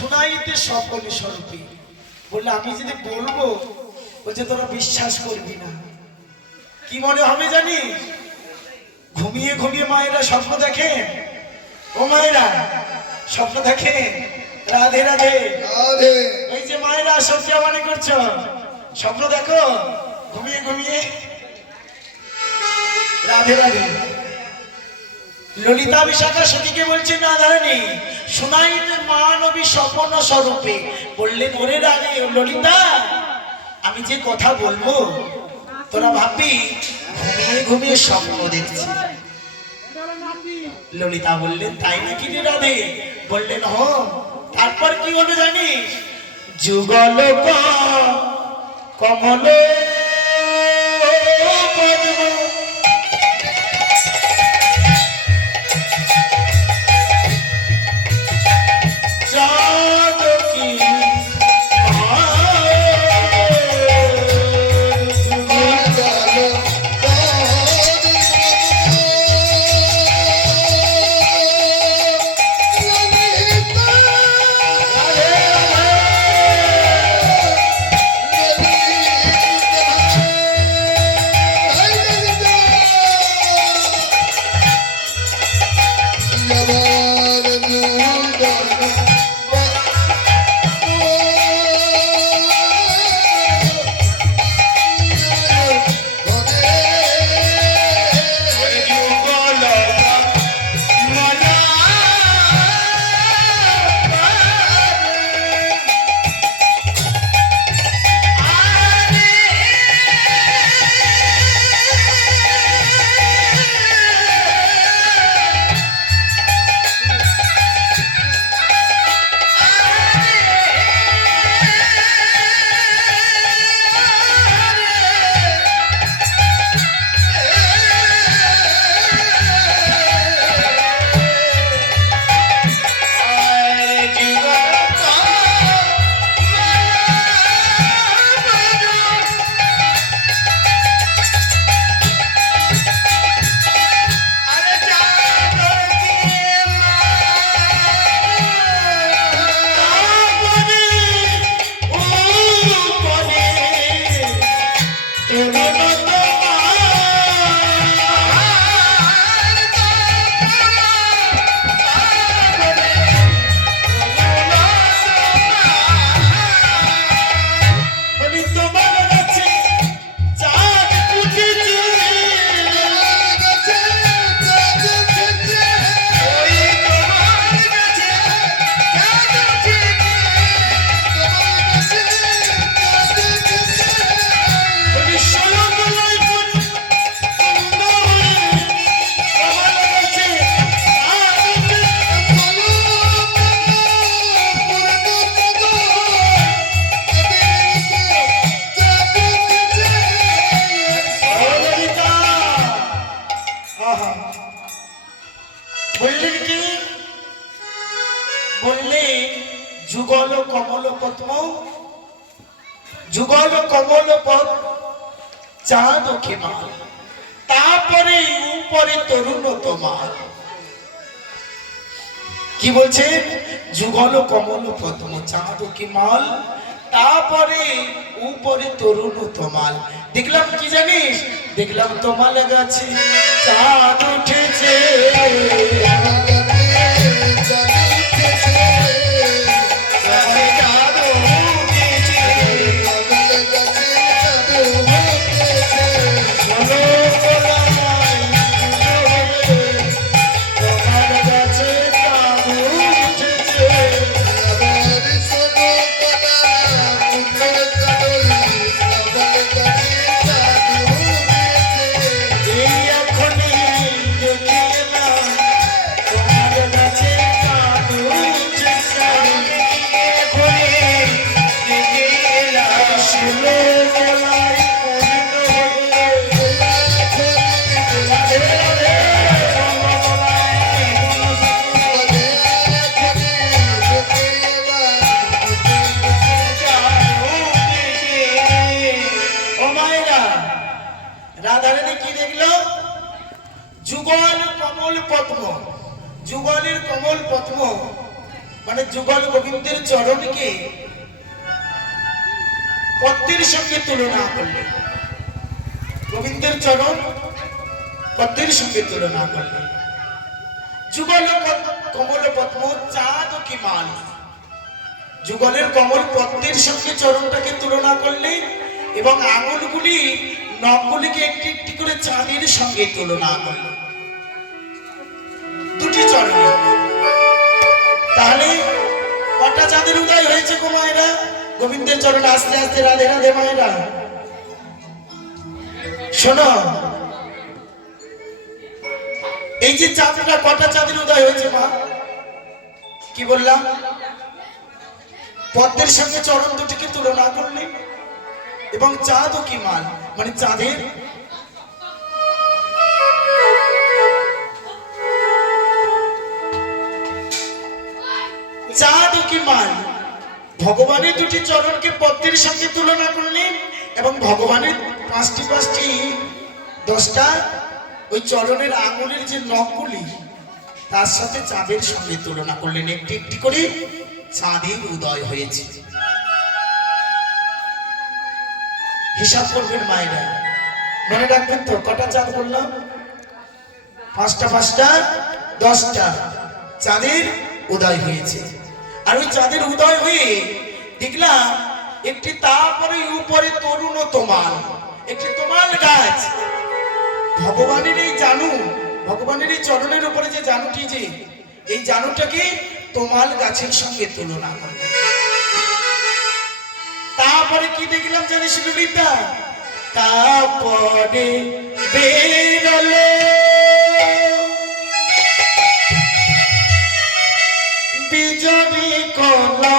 শোনাইতে সফল স্বরূপে। বললে আমি যদি বলব বলছে তোরা বিশ্বাস করবি না। কি মনে হবে জানিস? ঘুমিয়ে ঘুমিয়ে মায়েরা স্বপ্ন দেখে ও মায়েরা স্বপ্ন দেখে রাধে রাধে। রাধে। এই যে মায়েরা সত্যি মনে করছ? স্বপ্ন দেখো ঘুমিয়ে ঘুমিয়ে। রাধে রাধে। ললিতা বিশাখা সখীকে বলছে, না ধরনি শোনাইতে মা নবী স্বপন স্বরূপে। বললেন ওরে রাধে ললিতা, আমি যে কথা বলব, তোরা ভাববি, ঘুমিয়ে ঘুমিয়ে স্বপ্ন দেখছি। ললিতা বললেন তাই নাকি রে রাধে? বললেন হ, তারপর কি হলো জানিস? যুগল কমল বললেন কি? বললে যুগল কমল পদ্ম। যুগল কমল পদ চাঁদ খেমাল তারপরে উপরে তরুণ তোমার। কি বলছেন? যুগল কমল পদ্ম, চাঁদ কি মাল। তারপরে উপরে তরুণ তোমাল। দেখলাম কি জানিস? দেখলাম তোমাল গাছে চাঁদ উঠেছে। করলেন গোবিন্দের চরণ পদ্মের সঙ্গে তুলনা করলেন যুগল কমল পদ্ম চাঁদ কি মাল যুগলের কমল পদ্মের সঙ্গে চরণটাকে তুলনা এবং আঙুলগুলি, নখগুলিকে একটি একটি করে চাঁদের সঙ্গে তুলনা করলেন দুটি চরণে তাহলে কটা চাঁদের উদয় হয়েছে গো মায়েরা? গোবিন্দের চরণে আস্তে আস্তে রাধে রাধে মায়েরা। শোনো। এই যে চাঁদটা, কটা চাঁদের উদয় হয়েছে মা? কি বললাম? পদ্মের সঙ্গে চরণ দুটিকে তুলনা এবং চাঁদ ও কি মাল? মানে চাঁদের? চাঁদ কি মাল? ভগবানের দুটি চরণকে পদ্মের সঙ্গে তুলনা করলেন এবং ভগবানের পাঁচটি পাঁচটি, দশটা, ওই চরণের আঙুলের যে নখগুলি, তার সাথে চাঁদের সঙ্গে তুলনা করলেন। একটি একটি করে চাঁদের উদয় হয়েছে। হিসাব করবেন মায়েরা। মনে রাখবেন তো কটা চাঁদ বললাম? পাঁচটা পাঁচটা, দশটা। চাঁদের উদয় হয়েছে। আর ওই চাঁদের উদয় হয়ে দেখলাম, একটি তারপরে উপরে তরুণ ও তোমাল। একটি তোমাল গাছ। ভগবানের এই জানু ভগবানের এই চরণের উপরে যে জানুটি যে, এই জানুটাকে তোমাল গাছের সঙ্গে তুলনা করে। তারপরে কি দেখলাম জানিস ললিতা তারপরে বেরোলো। বিজয়ী কলা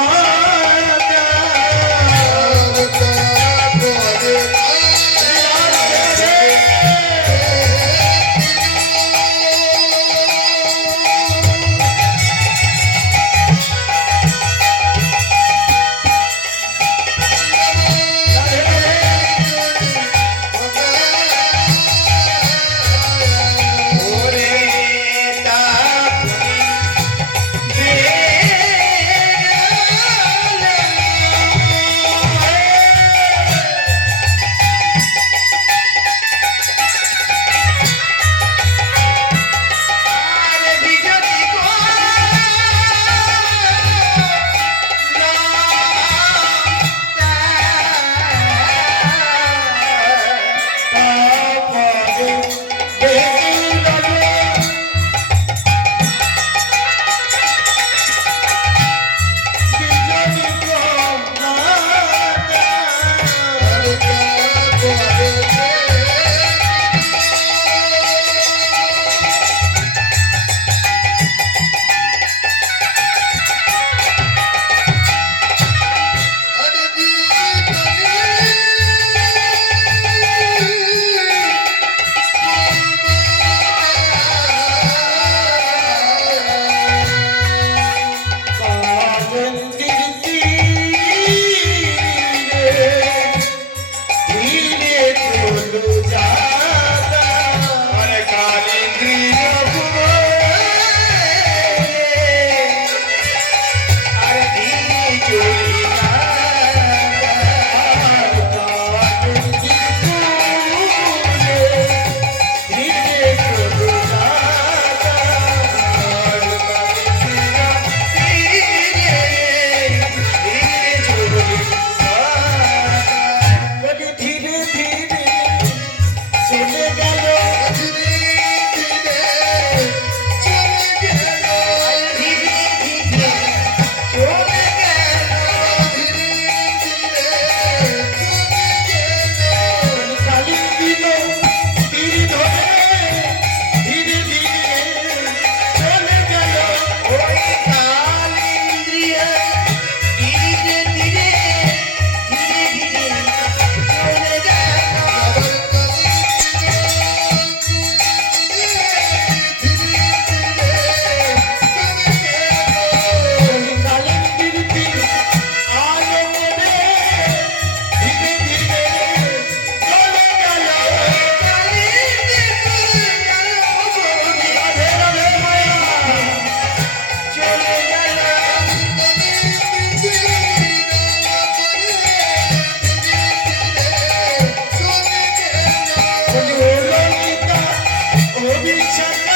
Nation.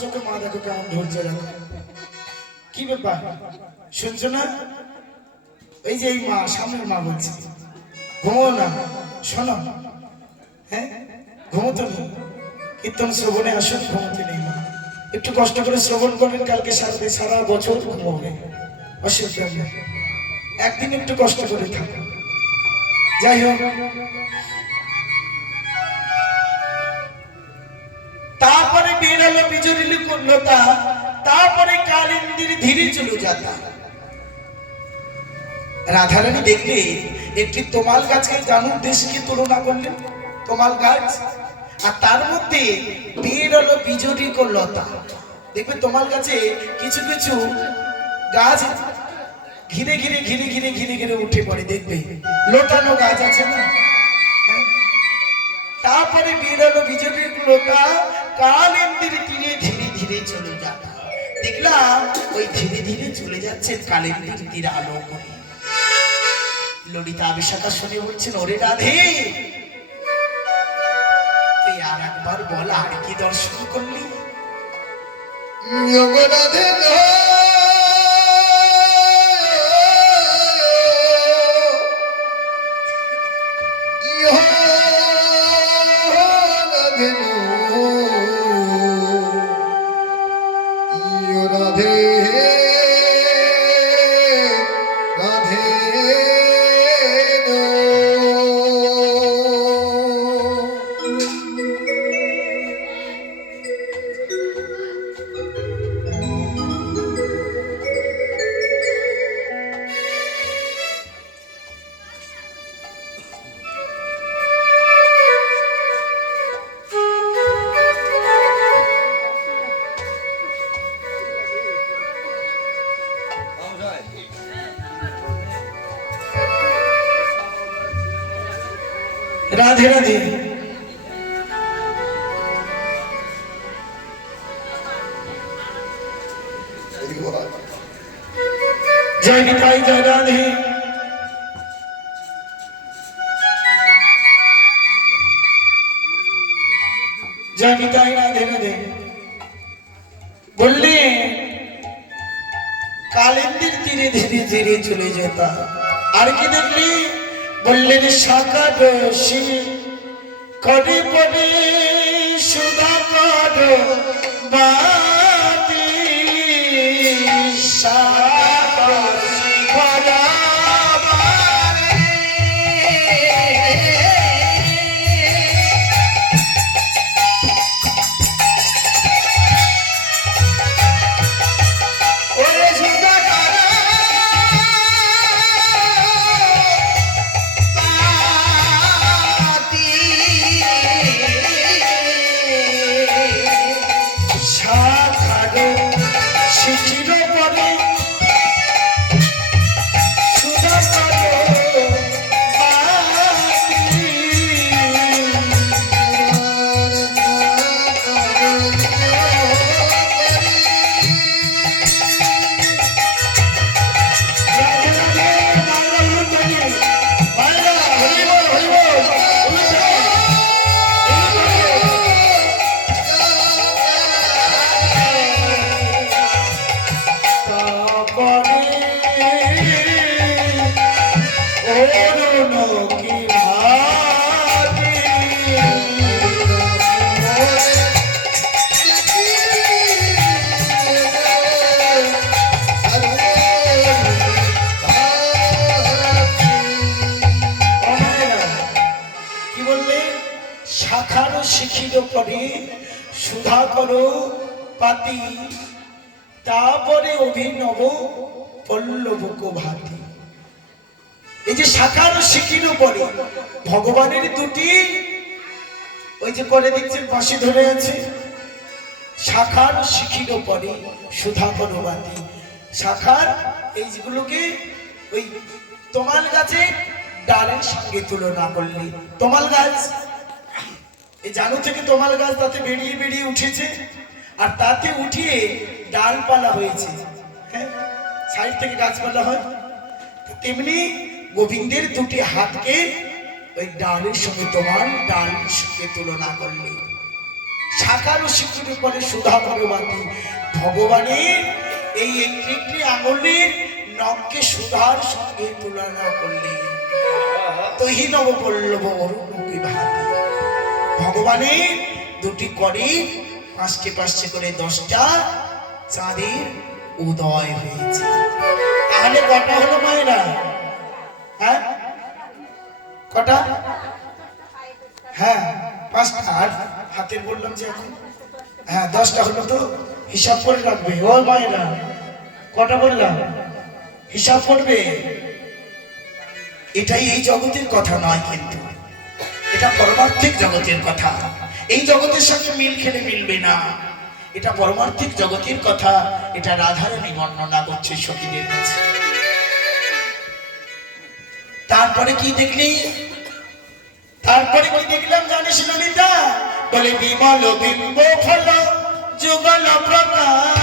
চোখে মা দেখো কেমন ধরছে কি ব্যাপার? শুনছো না? এই যে এই মা, সামনের মা বলছে। ঘুমো না, শোনো। হ্যাঁ? ঘুমোতো নেই কীর্তন শ্রবণে আসুন, ঘুমোতে নেই মা। একটু কষ্ট করে শ্রবণ করবেন, কালকে সারা সারা বছর ঘুমোবে। অসুবিধা নেই। একদিন একটু কষ্ট করে থাকো যাই হোক তারপরে বের হলো বিজরিলি পূর্ণতা, তারপরে কালিন্দির ধীরে চলে যাতা। রাধারানী দেখলে একটি তোমাল গাছকে জানুর দেশকে তুলনা করলেন তোমাল গাছ। আর তার মধ্যে বের হলো বিজরি লতা দেখবে তোমাল গাছে কিছু কিছু গাছ ঘিরে ঘিরে ঘিরে ঘিরে ঘিরে ঘিরে উঠে পড়ে, দেখবে লোটানো গাছ আছে না? হ্যাঁ? তারপরে বেরোলো বিজেপির লতা কালেন্দির তীরে ধীরে ধীরে চলে যান দেখলাম ওই ধীরে ধীরে চলে যাচ্ছেন কালেন্দির তীর আলো করে ললিতা আবিষাকা শুনে বলছেন, ওরে রাধে। তুই আর একবার বল, আর কি দর্শন করলি? রাধে জয় নিতাই, জয় রাধে জয় নিতাই, রাধে রাধে। বললে, কালেন্দির তীরে ধীরে ধীরে চলে যেতা। আর কি দেখলি? বললেন শাখা রশি করে পড়ে সুধা কর বাতি? শাখা এই যে শাখার শিখির পরে ভগবানের দুটি, ওই যে করে দেখছেন বাঁশি ধরে আছে। শাখার শিখির পরে সুধা করো বাতি শাখার এইগুলোকে ওই তোমাল গাছে ডালের সঙ্গে তুলনা করলে, তোমাল গাছ, এই জানু থেকে তোমাল গাছ তাতে বেরিয়ে বেরিয়ে উঠেছে? আর তাতে উঠিয়ে ডালপালা হয়েছে। হ্যাঁ সাইড থেকে গাছপালা হয়। তেমনি গোবিন্দের দুটি হাতকে ওই ডালের সঙ্গে তোমার ডালের সঙ্গে তুলনা করলে। শাখার শিক্ষিত করে সুধা করে বাতি ভগবানের এই একটি একটি আঙুলের নখকে সুধার সঙ্গে তুলনা করলে। তহি নব পল্লব অরুণমুখী ভাতি ভগবানের দুটি করে পাঁচটি পাঁচটি করে দশটা চাঁদের উদয় হয়েছে। তাহলে কটা হলো মায়েরা? হ্যাঁ? কটা? হ্যাঁ পাঁচটা। আর হাতের বললাম যে এখন হ্যাঁ দশটা হলো তো, হিসাব করে রাখবে। ও মায়েরা, কটা বললাম? হিসাব করবে। এটাই এই জগতের কথা নয় কিন্তু। এটা পরমার্থিক জগতের কথা। এই জগতের সঙ্গে মিল খেলে মিলবে না। এটা পরমার্থিক জগতের কথা। এটা রাধারানী বর্ণনা করছে সখীদের কাছে। তারপরে কি দেখলি? তারপরে কি দেখলাম জানিস ললিতা বলে বিমল বিম্ব ফল যুগল প্রকাশ।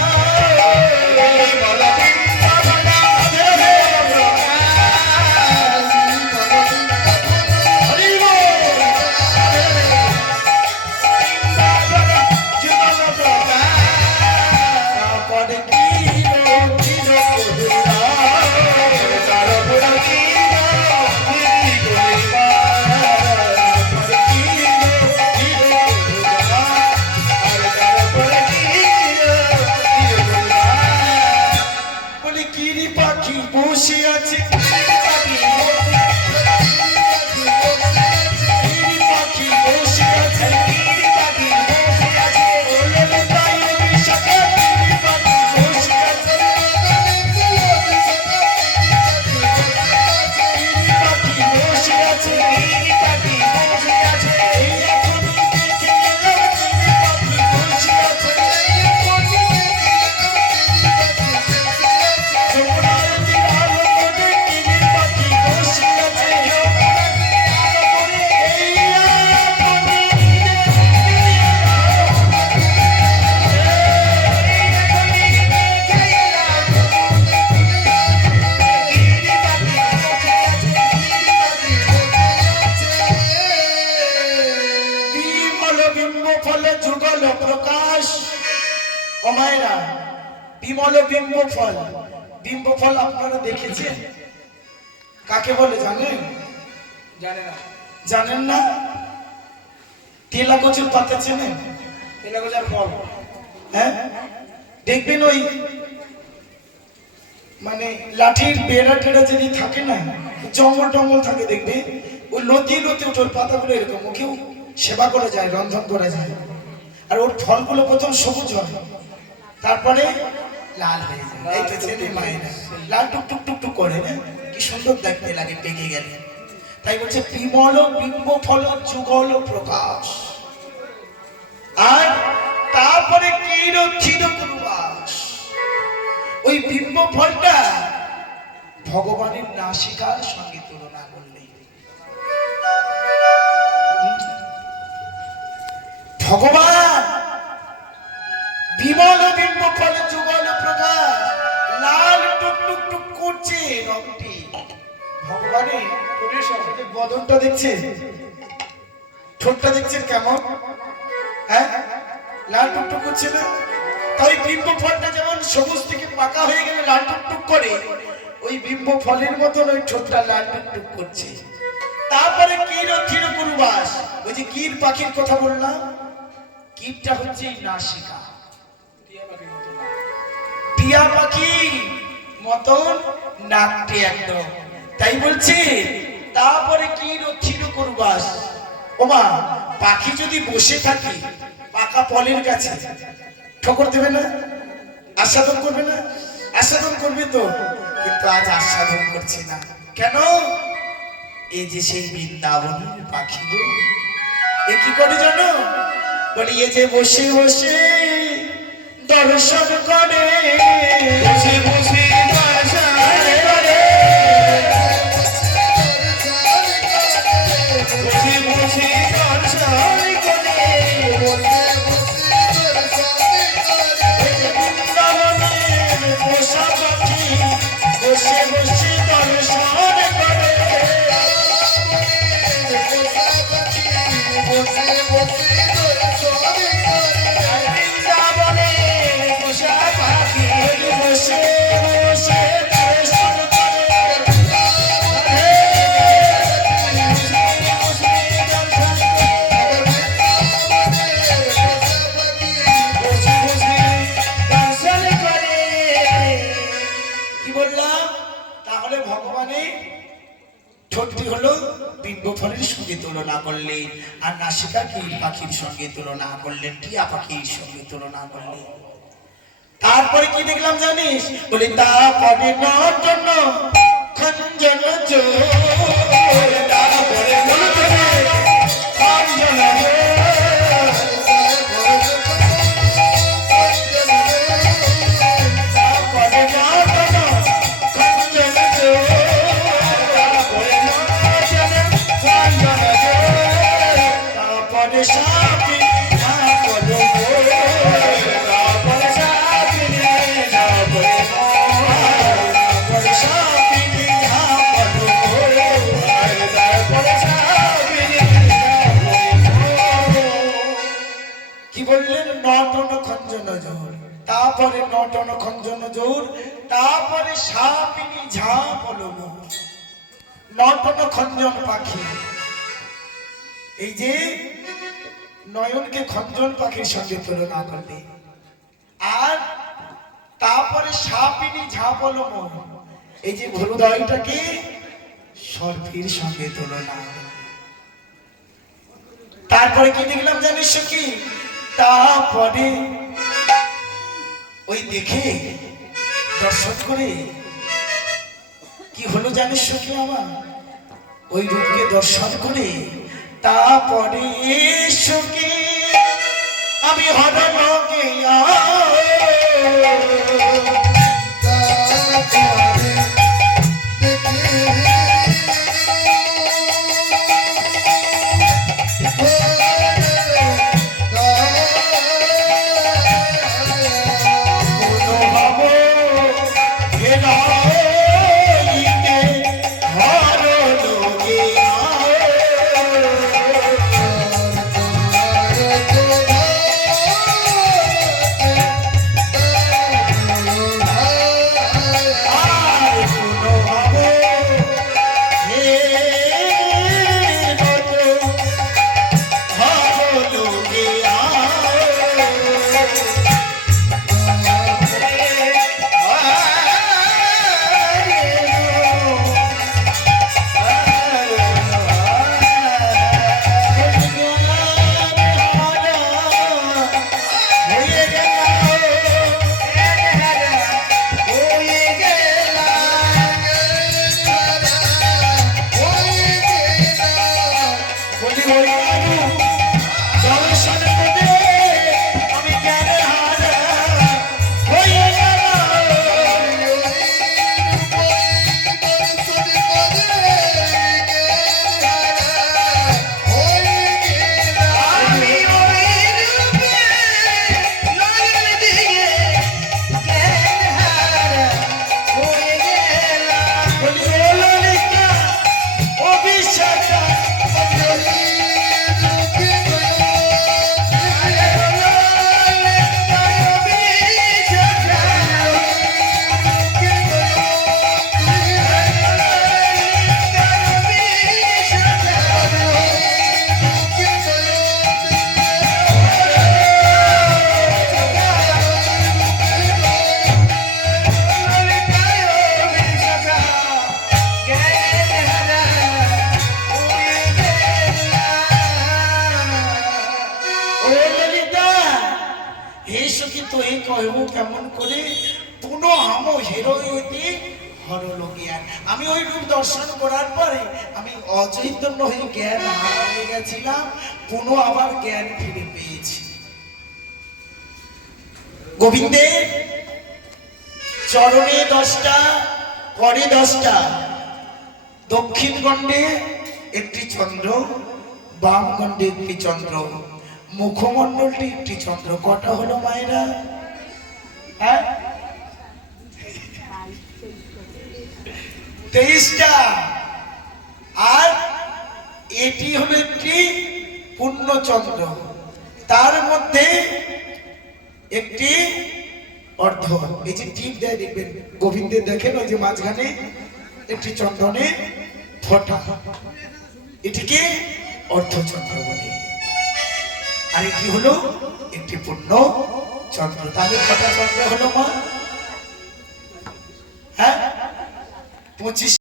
হ্যাঁ? দেখবেন ওই মানে লাঠির বেড়া টেড়া যদি থাকে না, জঙ্গল টঙ্গল থাকে দেখবে, ওই লতিয়ে লতিয়ে ওঠে ওর পাতাগুলো এরকম, ওকেও সেবা করা যায়, রন্ধন করা যায়। আর ওর ফলগুলো প্রথম সবুজ হয়, তারপরে লাল হয়ে যায়। ছেলে লাল টুক টুক টুক টুক করে না কি সুন্দর দেখতে লাগে, পেকে গেলে। তাই বলছে, বিমল, বিম্ব, ফল, যুগল, প্রকাশ। আর তারপরে ক্ষীর কুরবাস ওই বিম্ব ফলটা ভগবানের নাসিকার সঙ্গে তুলনা করলে ভগবান, বিমল বিম্ব ফলে যুগল প্রকাশ, লাল টুক টুক টুক করছে রংটি। ভগবানের বদনটা দেখছেন? ঠোঁটটা দেখছেন কেমন? হ্যাঁ? লাল টুকটুক করছে না? তাই বিম্ব ফলটা যেমন সবুজ থেকে পাকা হয়ে গেলে লাল টুকটুক করে, ওই বিম্ব ফলের মতন ওই ঠোঁটটা লাল টুকটুক করছে। তারপরে কির ক্ষীর কুরবাস ওই যে কীর পাখির কথা বললাম কীরটা হচ্ছে নাসিকা। টিয়া পাখি মতন নাকটি একদম। তাই বলছে, তারপরে কি রক্ষিণ করবাস ওমা, পাখি যদি বসে থাকে পাকা ফলের কাছে ঠকর দেবে না? আস্বাদন করবে না? আস্বাদন করবে তো। কিন্তু আজ আস্বাদন করছে না। কেন? এই যে সেই বৃন্দাবনের পাখি এ কি করে জানো? বলি, এ যে বসে বসে দর্শন করে। বসে বসে ঠোঁটটি হলো বিম্ব ফলের সঙ্গে তুলনা করলেন আর নাসিকা কি পাখির সঙ্গে তুলনা করলেন টিয়া পাখির সঙ্গে তুলনা করলেন তারপরে কি দেখলাম জানিস? বলি তারপরে নটন খঞ্জন জোর তারপরে নটন খঞ্জন জোর নটন খঞ্জন জোর, তারপরে সাপিনী ঝাপ মোর। নটন খঞ্জন পাখি। এই যে নয়নকে খঞ্জন পাখির সঙ্গে তুলনা করলে। আর তারপরে সাপিনী ঝাপ হলো এই যে ভুলুদয়টাকে সর্পির সঙ্গে তুলনা। তারপরে কি দেখলাম জানিস কি তারপরে ওই দেখে দর্শন করে কি হলো জানিস কি আমার? ওই রূপকে দর্শন করে তারপরে সখী, আমি হরণ গিয়া গোবিন্দের চরণে দশটা, করে দশটা। দক্ষিণ গণ্ডে একটি চন্দ্র, বাম গণ্ডে একটি চন্দ্র, মুখমণ্ডলটি একটি চন্দ্র। কটা হলো মায়েরা? হ্যাঁ? তেইশটা। আর এটি হলো একটি পূর্ণচন্দ্র। তার মধ্যে একটি অর্ধ। এই যে টিপ দেয়, দেখবেন, গোবিন্দের দেখেন ওই যে মাঝখানে একটি চন্দনে ফোঁটা। এটিকে অর্ধচন্দ্র বলে আর এটি হলো একটি পূর্ণ চন্দ্র। তাহলে কটা চন্দ্র হলো মা? হ্যাঁ? পঁচিশ